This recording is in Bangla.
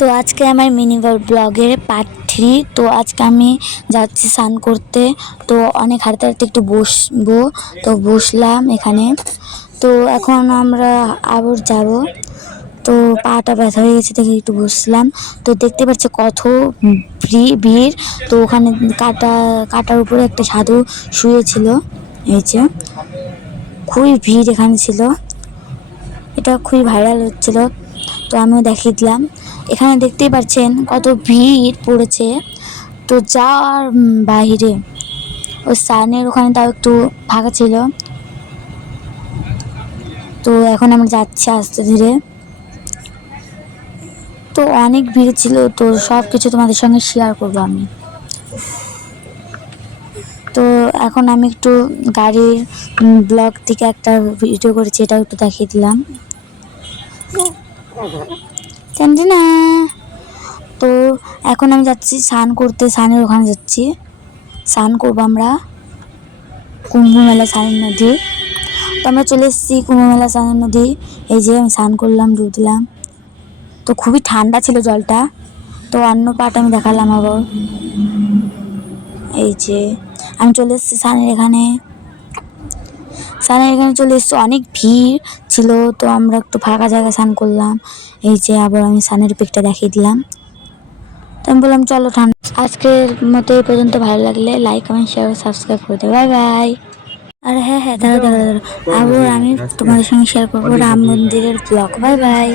তো আজকে আমার মিনি ব্লগের পার্ট 3। তো আজকে আমি যাচ্ছি স্নান করতে। তো অনেক হাঁটতে হাঁটতে একটু বসবো, তো বসলাম এখানে। তো এখন আমরা আবার যাব। তো পাটা ব্যথা হয়ে গেছে দেখে একটু বসলাম। তো দেখতে পাচ্ছি কত ভিড়। তো ওখানে কাটার উপরে একটা সাধু শুয়েছিল। এই যে খুবই ভিড় এখানে ছিল, এটা খুবই ভাইরাল হচ্ছিল। তো আমিও দেখিয়ে দিলাম। এখানে দেখতেই পাচ্ছেন কত ভিড় পড়েছে। তো যাওয়ার বাইরে ওই স্নানের ওখানে তাও একটু ফাঁকা ছিল। তো এখন আমরা যাচ্ছি আস্তে ধীরে। তো অনেক ভিড় ছিল, তো সব কিছু তোমাদের সঙ্গে শেয়ার করবো আমি। তো এখন আমি একটু গাড়ির ব্লগ থেকে একটা ভিডিও করেছি, এটাও একটু দেখিয়ে দিলাম। না, তো এখন আমি যাচ্ছি স্নান করতে, স্নানের ওখানে যাচ্ছি। স্নান করবো আমরা কুম্ভ মেলা স্নানের নদী। তো আমরা চলে এসেছি কুম্ভ মেলা স্নানের নদী। এই যে আমি স্নান করলাম, ডুব দিলাম। তো খুবই ঠান্ডা ছিল জলটা। তো অন্য পাট আমি দেখালাম আবার। এই যে আমি চলে এসেছি স্নানের এখানে। স্নানের এখানে চলে এসেছি, অনেক ভিড় ছিল। তো আমরা একটু ফাঁকা জায়গায় স্নান করলাম। এই যে আবার আমি স্নানের পিকটা দেখিয়ে দিলাম। তো আমি বললাম চলো ঠান্ডা। আজকের মতো এই পর্যন্ত। ভালো লাগলে লাইক, কমেন্ট, শেয়ার, সাবস্ক্রাইব করে দেবো। Bye bye. আর হ্যাঁ হ্যাঁ, দাঁড়া দাঁড়া দাঁড়া, আবার আমি তোমাদের সঙ্গে শেয়ার করবো রাম মন্দিরের ব্লগ। Bye bye.